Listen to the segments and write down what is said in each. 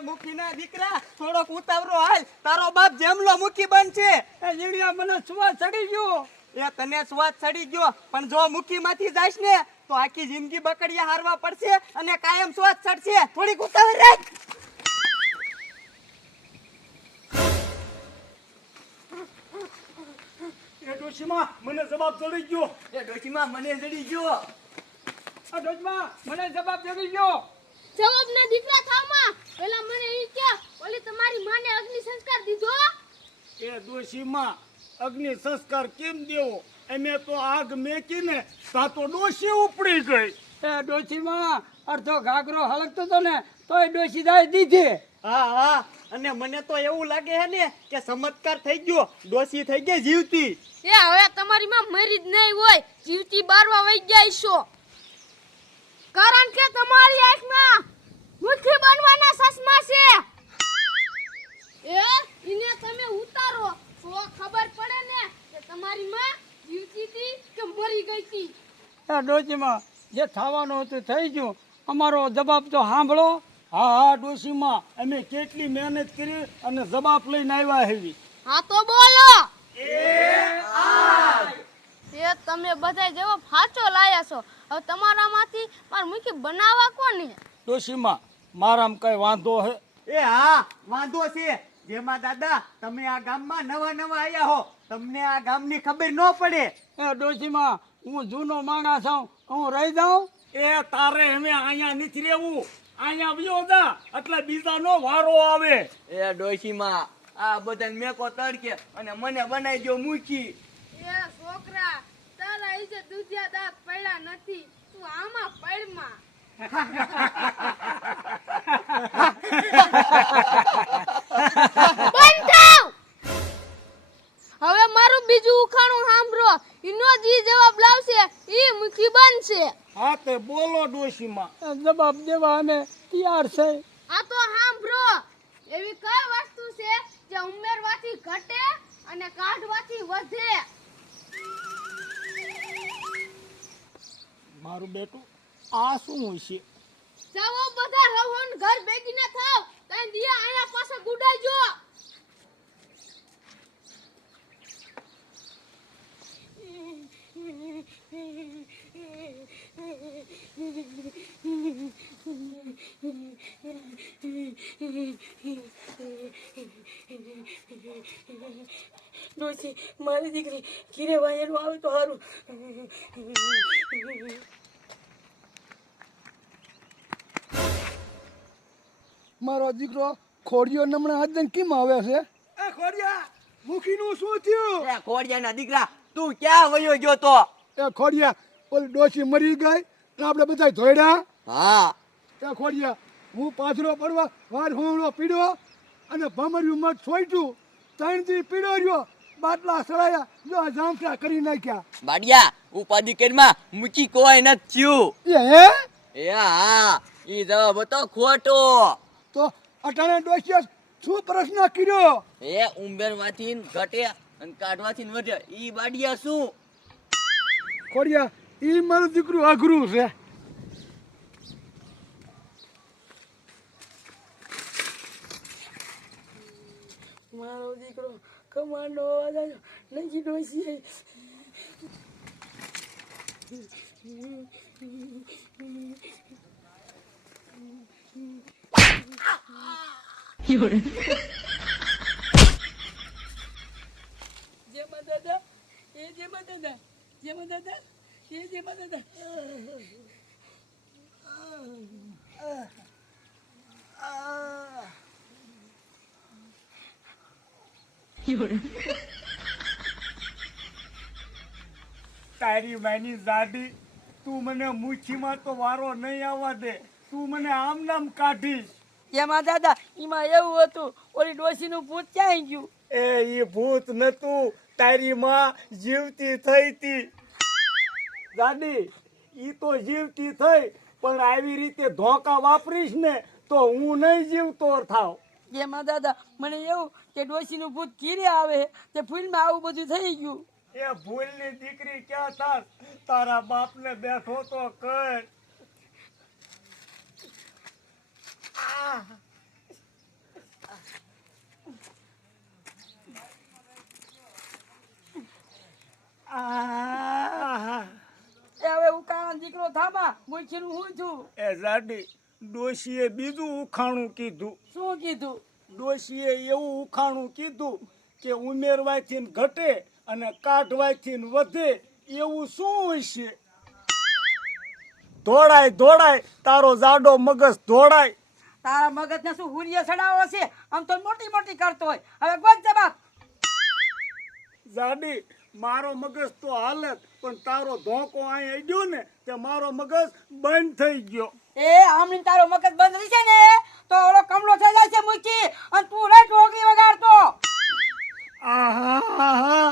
મુખીના દીકરા થોડોક ઉતાવળો હાલ, તારો બાપ જેમલો મુખી બનશે. એ જીણિયા મને સુવા ચડી ગયો. એ તને સ્વાદ ચડી ગયો, પણ જો મુખી માંથી જાઈશ ને તો આખી જિંદગી બકડિયા હારવા પડશે અને કાયમ સ્વાદ ચડશે. થોડીક ઉતાવળ રાખ. એ ડોશીમાં મને જવાબ ચડી ગયો. એ ડોશીમાં મને જડી ગયો. આ ડોશીમાં મને જવાબ ચડી ગયો. જવાબ ના દીકરા થામાં પેલા મને ઈ કે ઓલી તમારી માને અગ્નિ સંસ્કાર દીધો. એ ડોશીમાં અગ્નિ સંસ્કાર કેમ દેવો? અમે તો આગ મેકીને તા તો ડોશી ઉપડી ગઈ. એ ડોશીમાં અડધો ઘાઘરો હલકતો તો ને તોય ડોશી દાઈ દીધી. હા હા, અને મને તો એવું લાગે છે ને કે ચમત્કાર થઈ ગયો, ડોશી થઈ ગઈ જીવતી. એ હવે તમારી માં મરી જ નહીં હોય, જીવતી બારવા વઈ ગયા છો. કારણ કે તમારી આંખમાં મુઠ્ઠી બનવાના ચશ્મા છે. એ ઇને તમે ઉતારો તો ખબર પડે ને કે તમારી માં જીવતી હતી કે મરી ગઈ હતી. એ ડોશીમાં જે થવાનું હતું થઈ ગયું. અમારો જવાબ તો સાંભળો. હા હા ડોશીમાં અમે કેટલી મહેનત કરી અને જવાબ લઈને આવ્યા હેવી. હા તો બોલો. એ તમે બધાય જવાબ સાચો લાયા છો. હવે તમારામાંથી માર મુખી બનાવવા કોને? ડોશીમાં મારામાં કઈ વાંધો હે? એ હા, વાંધો છે. જેમાં દાદા તમે આ ગામમાં નવા નવા આયા હો, તમને આ ગામની ખબર ન પડે. એ ડોશીમાં હું જૂનો માણસ છું, હું રહી જાઉં. એ તારે અમે અહીંયા નથી રહેવું. અહીંયા વ્યો જા એટલે બીજાનો વારો આવે. એ ડોશીમાં આ બધા મેકો તડકે અને મને બનાવી દો મુખી. એ છોકરા, તારા ઈજે દુધિયા દાંત પડ્યા નથી, તું આમાં પડમાં. બંધ થાવ. હવે મારું બીજું ઉખાણું સાંભળો. ઈનો જી જવાબ લાવશે ઈ મુખી બનશે. હા તે બોલો ડોશીમાં. જવાબ દેવા અમે તૈયાર છે. આ તો સાંભળો. એવી કઈ વસ્તુ છે જે ઉમેરવાથી ઘટે અને કાઢવાથી વધે? મારું બેટું આ શું છે? જાઓ બધા રહોન ઘર બેગીને થાવ. તઈ દિયા આયા પાસે ગુડાઈજો. ડોશી મારી દીકરી ઘીરે વાયરું આવે તો સારું. મારો દીકરો ખોડિયો નમણા હાથ કેમ આવે છે? એ ખોડિયા મુખીનું શું થયું? એ ખોડિયાના દીકરા, તું ક્યાં વયો ગયો તો? એ ખોડિયા ઓલી ડોશી મરી ગઈ ને આપણે બધા ધોડ્યા. હા, એ ખોડિયા હું પાથરો પડવા વાર હોમળો પીડ્યો અને ભમર્યું મત છોડ્યું. 3 દી પીડ્યો રહ્યો, બાટલા સળાયા, જો જામફા કરી નાખ્યા. બાડિયા ઉપાધિ કરીમાં મુખી કોઈ નથી થયું. હે એ હા, ઈ જવાબ હતો ખોટો. તો અટાણે ડોશીએ શું પ્રશ્ન કર્યો? એ ઉંબેરવાથી ઘટે અને કાઢવાથી વધે, ઈ બાડિયા શું? ખોડિયા ઈ મારું દીકરું અઘરું છે. મારો દીકરો કમાન્ડો અવાજ આવ્યો નથી ડોશી. જેમાં દાદા એ જેમાં દાદા જેમાં દાદા એ જેમાં દાદા. તારી માની જાડી, તું મને મુઠ્ઠીમાં તો વારો નહીં આવવા દે. તું મને આમ નામ કાઢીશ. જેમાં દાદા એમાં એવું હતું ઓલી ડોશીનું ભૂત ક્યાં ગયું? એ ઈ ભૂત નતું, તારી માં જીવતી થઈ તી. જાડી ઈ તો જીવતી થઈ, પણ આવી રીતે ધોકા વાપરીશ ને તો હું નહીં જીવતો થાવ. જેમાં દાદા મને એવું કે ડોશીનું ભૂત ઘીરે આવે તે ફૂલમાં આવું બધું થઈ ગયું. એ ભૂલની દીકરી ક્યાં થાસ? તારા બાપને બેઠો તો કર. આહા. એ હવે ઉકાળા દીકરો થામા મૂકીનું હું છું. એ જાડી ડોશીએ બીજું ઉખાણું કીધું. શું કીધું? ડોશીએ એવું ઉખાણું કીધું કે ઉમેરવાથી ને ઘટે અને કાઢવાથી ને વધે એવું શું હશે? દોડાય દોડાય તારો જાડો મગજ દોડાય. તારા મગજને શું હુરિયા ચડાવો છે? આમ તો મોટી મોટી કરતો હોય. હવે ગોત જવાબ. જાડી મારો મગજ તો હાલત પણ તારો ધોકો અહીં અડ્યો ને તે મારો મગજ બંધ થઈ ગયો. એ આમની તારો મગજ બંધ રહેશે ને તો ઓલો કમળો થઈ જાય છે મૂકી અને તું રે ઢોકળી વગાડતો. આહા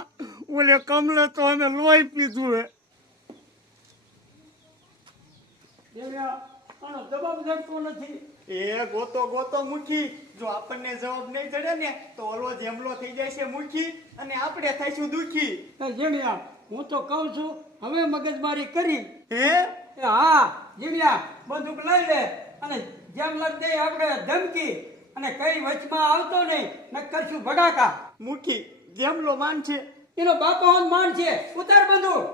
ઓલે કમલે તો અમે લોહી પીધું હે. જવાબ દેતો નથી. એ ગોતો ગોતો મૂકી, જો આપણને જવાબ નહીં જડે ને તો ઓલો જેમલો થઈ જાય છે મૂકી અને આપણે થઈશું દુખી. જીણ્યા હું તો કહું છું હવે મગજમારી કરી. હે એ હા જીણ્યા બંદૂક લઈ લે અને જેમ લગ દે આપણે ધમકી અને કઈ વચમાં આવતો નહીં ન કરશું ભડાકા. મૂકી જેમલો માન છે. એનો બાપો હોન માન છે. ઉતાર બંદૂક.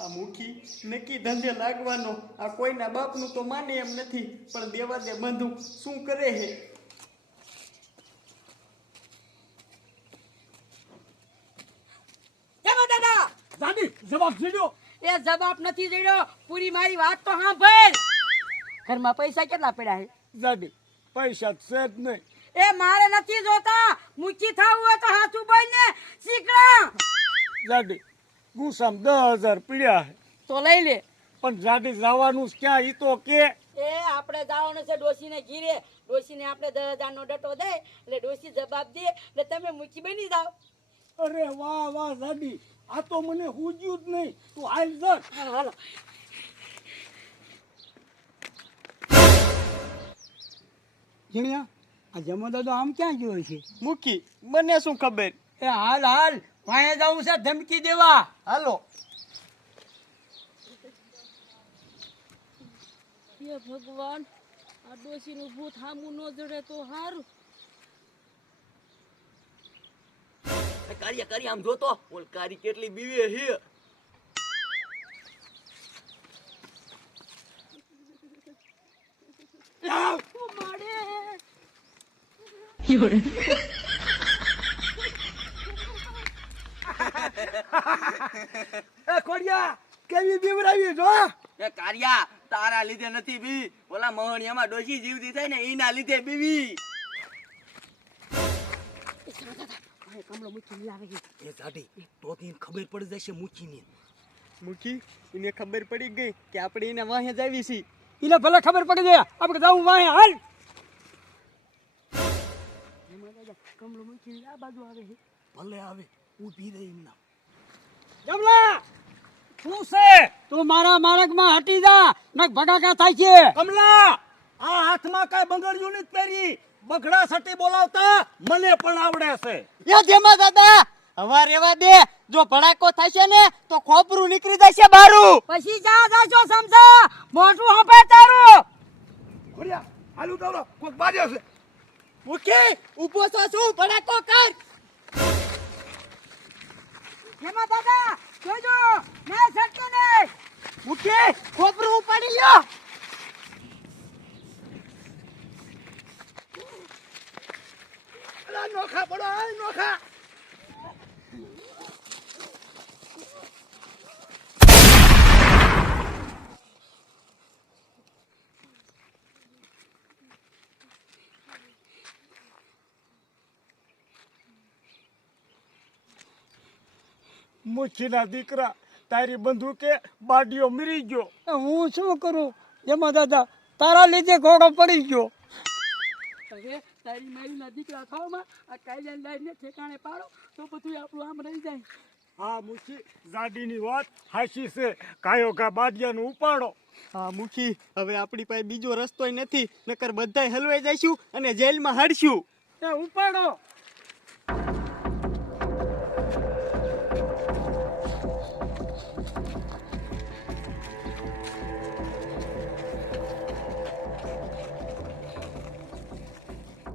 આ મૂકી નક્કી ધંધે લાગવાનો. આ કોઈના બાપનું તો માને એમ નથી પણ દેવા દે બંધુ શું કરે હે. કેમાં દાદા? જાડી જવાબ જીડ્યો. એ જવાબ નથી જડ્યો. પૂરી મારી વાત તો સાંભળ. ઘરમાં પૈસા કેટલા પડ્યા છે? જાડી પૈસા છે જ નહીં. એ મારે નથી જોતા. મૂકી થાવું હોય તો હાથું બોલ ને શીકડા. જાડી ગુસામ 10,000 પીડ્યા હે. તો લઈ લે. પણ જાડી જવાનું ક્યાં ઈ તો કે. એ આપણે જવાનું છે ડોશીને ઘીરે. ડોશીને આપણે 10,000 નો ડટો દે એટલે ડોશી જવાબ દે એટલે તમે મૂકી બની જાવ. અરે વાહ વાહ જાડી આ તો મને હુજ્યું જ નહીં. તું હાલ જા. હાલો. જીણ્યા આ જમો દાદો આમ ક્યાં ગયો છે? મૂકી મને શું ખબર. એ હાલ હાલ વાંહે જવું છે ધમકી દેવા. હાલો. હે ભગવાન, આ ડોશીનું ભૂત હામું ન જડે તો હારું. કારિયા કારિયા આમ જોતો ઓલ કારી કેટલી બીવે હે. એ ખોડિયા કેવી બીવરાવી જો. એ કારિયા તારા લીધે નથી બી, ઓલા મોહણિયામાં ડોશી જીવતી થઈ ને એના લીધે બીવી. એ જાડી તો તને ખબર પડી જશે મૂકીને. મૂકી એને ખબર પડી ગઈ કે આપણે એને વાહે જ આવી છીએ. એને ભલે ખબર પડી જાય આપણે જવું વાંહે. હાલ. કમળો મૂકીને આ બાજુ આવે છે. ભલે આવે ઊભી રહી એમના. જમલા શું છે? તું મારા માર્ગમાં હટી જા નક ભગાકા થાય છે. કમલા આ હાથમાં કઈ બંગડિયું નથી પહેરી. બગડા સટી બોલાવતા મને પણ આવડે છે. એ જેમાં દાદા હવા રેવા દે. જો ભડાકો થશે ને તો ખોપરું નીકળી જશે બારું. પછી જા જાજો સમજા મોટું હંપે તારું. ખોડિયા હાલ ઉતાવળો કોક બાજ્યો છે. મૂકી ઊભો છો શું? ભડાકો કર. જેમાં દાદા જોજો ના છટકે નહીં. મૂકી ખોપરું ઉપાડી લ્યો. અલા નોખા પડો આ નોખા. મુખીના દીકરા તારી બંદૂકે બાડીઓ મરી ગયો. હું શું કરું? જેમાં દાદા તારા લીધે ઘોડો પડી ગયો. હવે તારી મારીના દીકરા ખાવામાં આ કાયદાને લાઈને ઠેકાણે પાડો તો બધું આપણું આમ રહી જાય. હા મુખી જાડીની વાત હાચી છે. કાયો કા બાડિયાનું ઉપાડો. હા મૂકી હવે આપણી પાસે બીજો રસ્તોય નથી નકર બધાય હલવાઈ જઈશું અને જેલમાં હડશું. એ ઉપાડો.